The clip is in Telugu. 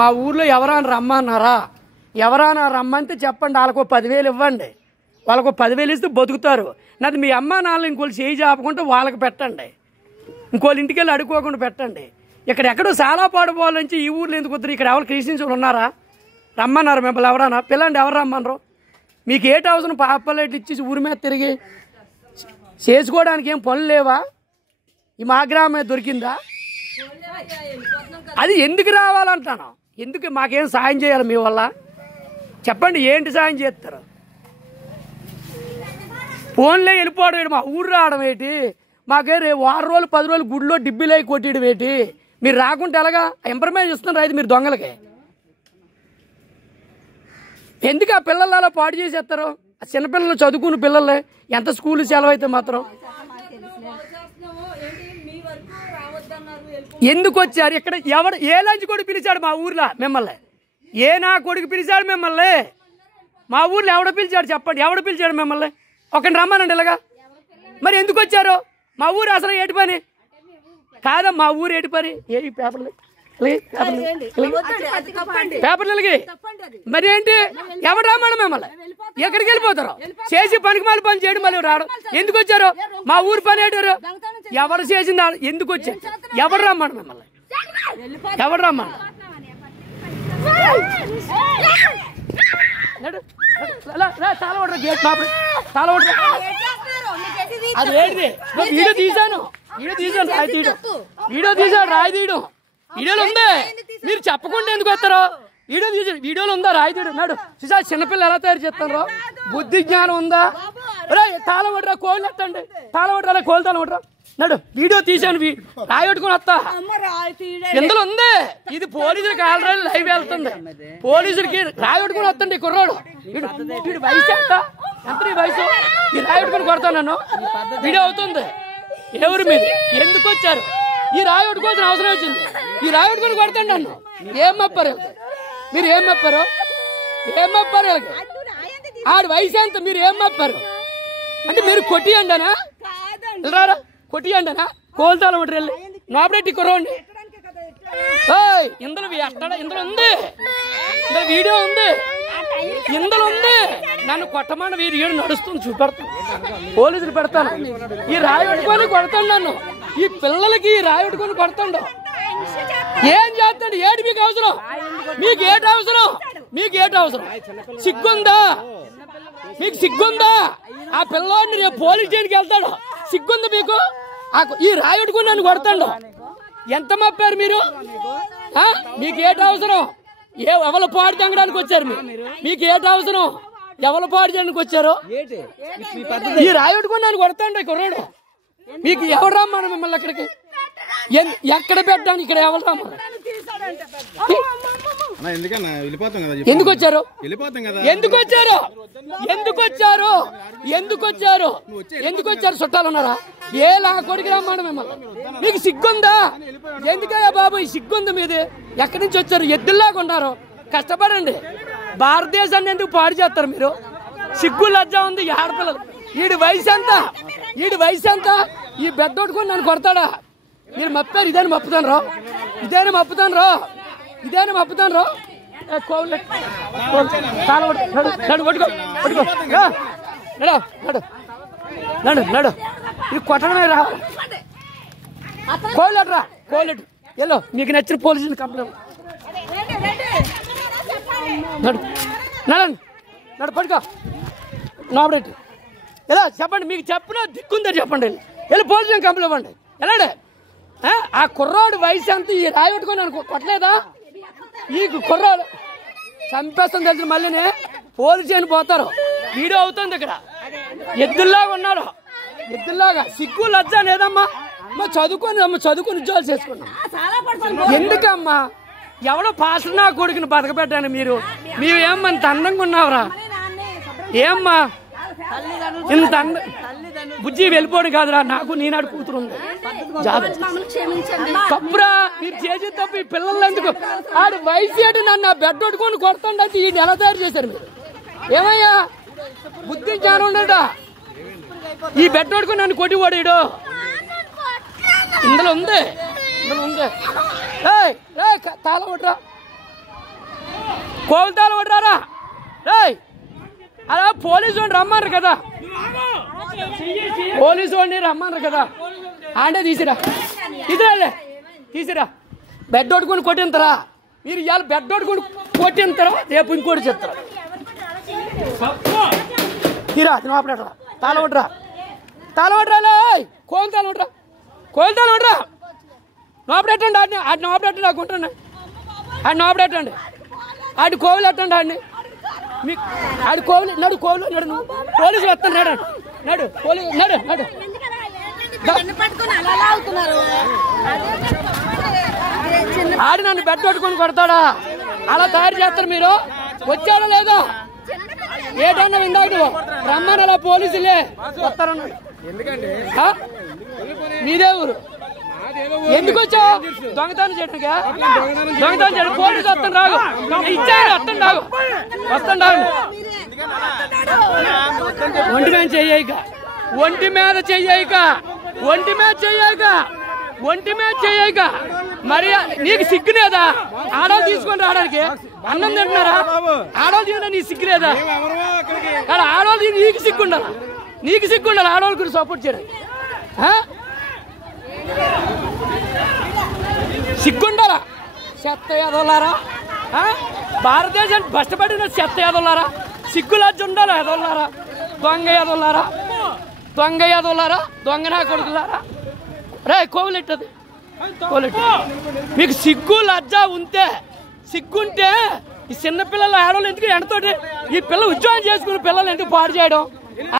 మా ఊర్లో ఎవరైనా రమ్మన్నారా? ఎవరైనా రమ్మంటే చెప్పండి, వాళ్ళకు 10,000 ఇవ్వండి. వాళ్ళకు 10,000 ఇస్తే బతుకుతారు. నాది మీ అమ్మ నాన్న ఇంకోళ్ళు చేయి చాపకుంటే వాళ్ళకి పెట్టండి, ఇంకోళ్ళ ఇంటికి వెళ్ళి అడుక్కోకుండా పెట్టండి. ఇక్కడెక్కడో చాలా పాడుపోవాలి నుంచి ఈ ఊర్లో ఎందుకు వద్దరు? ఇక్కడ ఎవరు క్రిస్టియన్స్ ఉన్నారా? రమ్మన్నారు మిమ్మల్ని ఎవరన్నా? పిల్లండి, ఎవరు రమ్మన్నారు? మీకు ఏటి అవసరం? పాపలేట్లు ఇచ్చేసి ఊరి మీద తిరిగి చేసుకోవడానికి ఏం పనులు లేవా? ఈ మా గ్రామమే దొరికిందా? అది ఎందుకు రావాలంటాను? ఎందుకు మాకేం సాయం చేయాలి మీ వల్ల? చెప్పండి, ఏంటి సాయం చేస్తారు? ఫోన్లే వెళ్ళిపోవడం, మా ఊరు రావడం ఏంటి? మాకే వారం రోజులు 10 రోజులు గుడిలో డిబ్బీలు అయి కొట్టేయడం ఏంటి? మీరు రాకుంటే ఎలాగా? ఇన్ఫర్మేషన్ ఇస్తున్నారు అయితే మీరు దొంగలకి. ఎందుకు ఆ పిల్లలు అలా పాడు చేసేస్తారు? చిన్నపిల్లలు చదువుకున్న పిల్లలే ఎంత స్కూల్ సెలవు అయితే మాత్రం ఎందుకు వచ్చారు? ఇక్కడ ఎవడు ఏ లంచ్ కొడుకు పిలిచాడు మా ఊర్లో మిమ్మల్ని? ఏ నా కొడుకు పిలిచాడు మిమ్మల్ని? మా ఊర్లో ఎవడ పిలిచాడు చెప్పండి? ఎవడ పిలిచాడు మిమ్మల్ని? ఒకరిని రమ్మనండి ఇలాగా. మరి ఎందుకు వచ్చారు? మా ఊరు అసలు ఏటి పని కాదా? మా ఊరు ఏటి పని? ఏ పేపర్లు పేపర్లకి మరి ఏంటి? ఎవరు రమ్మను మిమ్మల్ని? ఎక్కడికి వెళ్ళిపోతారు? చేసి పనికి మళ్ళీ పని చేయడం మళ్ళీ రావడం ఎందుకు వచ్చారు? మా ఊరు పని ఏంటారు? ఎవరు చేసింది ఎందుకు వచ్చారు? ఎవరు రమ్మను మిమ్మల్ని? ఎవరు రమ్మను? అది ఏంటి? వీడియో తీశాను రాయి తీయడం వీడియోలు ఉంది. మీరు చెప్పకుండా ఎందుకు వస్తారు? వీడియోలు ఉందా? రాయి తీయడం నాడు చూసా. చిన్నపిల్లలు ఎలా తయారు చేస్తారో బుద్ధి జ్ఞానం ఉందా? తాళం పడరా, కోళ్ళు ఎత్తండి, తాళం పడరా, కోళ్ళు తాళం పడరా నాడు. వీడియో తీసాను, రాయి పెట్టుకుని వస్తా. ఇందులో ఉంది. ఇది పోలీసులకి ఆల్రెడీ లైవ్ వెళ్తుంది. పోలీసులకి రాయి పెట్టుకుని వస్తండి. కుర్రాడు వీడి వయసు ఎంత నీ వయసు? ఈ రాయి పెట్టుకుని కొడతాను నన్ను. వీడియో అవుతుంది. ఎవరు మీరు? ఎందుకు వచ్చారు? ఈ రాయి పెట్టుకోవాల్సిన అవసరం వచ్చింది. ఈ రాయి పెట్టుకుని కొడతాను నన్ను. ఏం మప్పారు మీరు? ఏం మప్పారు? ఆడి వయసు ఎంత? మీరు ఏం మప్పారు అంటే మీరు కొట్టియండి అనా? రారా కొట్టియండినా? కోల్తాలు ఒకటి వెళ్ళి నోబడెట్టి కుర్రోండి. ఇందులో ఇందులో ఉంది, ఇందులో వీడియో ఉంది, ఇందులో ఉంది. నన్ను కొట్టమని వీరు నడుస్తుంది చూపెడతాను, పోలీసులు పెడతాను. ఈ రాయి పెట్టుకొని కొడతాను నన్ను. ఈ పిల్లలకి ఈ రాయి పెట్టుకొని కొడతాడు. ఏం చేస్తాడు? ఏడు మీకు అవసరం? మీకు ఏటి అవసరం? సిగ్గుందా మీకు? సిగ్గుందా? ఆ పిల్లవాడిని రేపు పోలీస్ స్టేషన్కి వెళ్తాడు. సిగ్గుందా మీకు? ఈ రాయి పెట్టుకుని నన్ను కొడతాడు. ఎంత మప్పారు మీరు? మీకు ఏటి అవసరం? ఎవరు పాడు తంగడానికి వచ్చారు? మీకు ఏటి అవసరం? ఎవరు పాడు చేయడానికి వచ్చారు? ఈ రాయి పెట్టుకుని నన్ను కొడతాడు కుర్రాడు. మీకు ఎవరు రమ్మను మిమ్మల్ని? అక్కడికి ఎక్కడ పెట్టడానికి? ఇక్కడ ఎవరు రమ్మను? ఎందుకు వచ్చారు? చుట్టాలు ఉన్నారా? ఏలా కొడుకు రమ్మను మిమ్మల్ని? మీకు సిగ్గుందా? ఎందుకయ్యా బాబు ఈ సిగ్గుందా మీది? ఎక్కడి నుంచి వచ్చారు? ఎద్దుల్లాగా ఉన్నారు. కష్టపడండి. భారతదేశాన్ని ఎందుకు పాడు చేస్తారు మీరు? సిగ్గు లజ్జ ఉంది ఈ ఆడపిల్లలు. వీడి వయసు ఎంత? ఈ బెడ్ కొట్టుకొని నన్ను కొడతాడా? మీరు మప్పారు. ఇదేనా మప్పుతాను రా? ఇది కొట్టడమే రావాలి. కోళ్ళెట్టు ఎల్లో మీకు నచ్చిన పోలీసులు కంప్లైంట్ నడు పడుకో. నోబడెట్టి ఎలా చెప్పండి? మీకు చెప్పిన దిక్కుందని చెప్పండి. వెళ్ళి పోలీసులు కంప్లైంట్ ఇవ్వండి. ఎలాడే ఆ కుర్రాడు వయసు ఎంత? ఈ రాయి పెట్టుకొని నన్ను కొట్టలేదా? ఈ కుర్రాడు చంపేస్తాను తెలిసిన మళ్ళీనే పోలీసు అని పోతారు. వీడియో అవుతుంది. ఇక్కడ ఎద్దుల్లాగా ఉన్నారు. సిగ్గు లజ్జ లేదమ్మా? చదువుకొని ఉద్యోగాలు చేసుకున్నాం. ఎందుకమ్మా? ఎవడో పాస్టర్ నా కొడుకుని బతకబెట్టాను. మీరు ఏమంత అందంగా ఉన్నావురా? ఏమ్మా ఇంత బుజ్జి వెళ్ళిపోడు కాదురా. నాకు నీనాడు కూతురు ఉంది. తప్పురా మీరు చేసే తప్పు. ఈ పిల్లలు ఎందుకు? ఆడు వయసు ఏంటి? నన్ను ఆ బెడ్ కొట్టుకొని కొడతాండి. ఈ నెల తయారు చేశారు మీరు. ఏమయ్యా బుద్ధి జ్ఞానం ఉండట? ఈ బెడ్ కొట్టుకొని నన్ను కొట్టి వాడాడు. ఇందులో ఉంది తాళ కొట్రా. కోల్తాలు పడరారా రేయ్ అలా పోలీసు వాడిని రమ్మన్నారు కదా పోలీసు వాడిని రమ్మన్నారు కదా అంటే తీసిరా తీసిరా బెడ్ కొట్టుకొని కొట్టింతరా మీరు ఇవాళ బెడ్ కొట్టుకొని కొట్టింతరా రేపు ఇంకోటి చెప్తారా తీరా ఆపరేటరా తాళవడ్రా కోల్తాలు వడ్రా నోపడెట్టండి ఆడిని నోపడెట్టండి ఆడుకుంటాను ఆడిని నోపడెట్టండి ఆడి కోవిలు ఎట్టండి ఆడిని మీకు ఆడి కోవిలు నడు కోవిలు నడు నువ్వు పోలీసులు వస్తాను నడు ఆడి నన్ను బెడ్ పెట్టుకొని కొడతాడా అలా తయారు చేస్తారు మీరు వచ్చాడో లేదో ఏటన్నా ఇందాక నువ్వు రమ్మని అలా పోలీసులే వస్తారన్నాడు మీదే ఊరు ఎందుకు వచ్చావు దొంగతనం చేయడానికి దొంగతనం చేయడం పోలీసు వస్తాను రాగు ఇచ్చాడు వస్తాను రాగు ఒంటి మీద చెయ్యక మరి నీకు సిగ్గులేదా ఆడవాళ్ళు తీసుకొని రావడానికి అన్నం తింటున్నారా ఆడవాళ్ళు తిన్నా నీకు సిగ్గులేదా కానీ ఆడవాళ్ళు నీకు సిగ్గుండాలి ఆడవాళ్ళ గురించి సపోర్ట్ చేయడానికి సిగ్గుండాలా చెత్త ఎదవలారా భారతదేశానికి కష్టపడిన చెత్త ఎదవలారా సిగ్గులాజ్జి ఉండాలా ఎదవలారా దొంగ ఎదవలారా దొంగ నా కొడుకులారా రే కోవిలెట్టది మీకు సిగ్గు లజ్జ సిగ్గుంటే ఈ చిన్నపిల్లల ఆడవాళ్ళు ఎందుకు ఎండతోటి ఈ పిల్ల ఉద్యోగం చేసుకుని పిల్లలు ఎందుకు పాడు చేయడం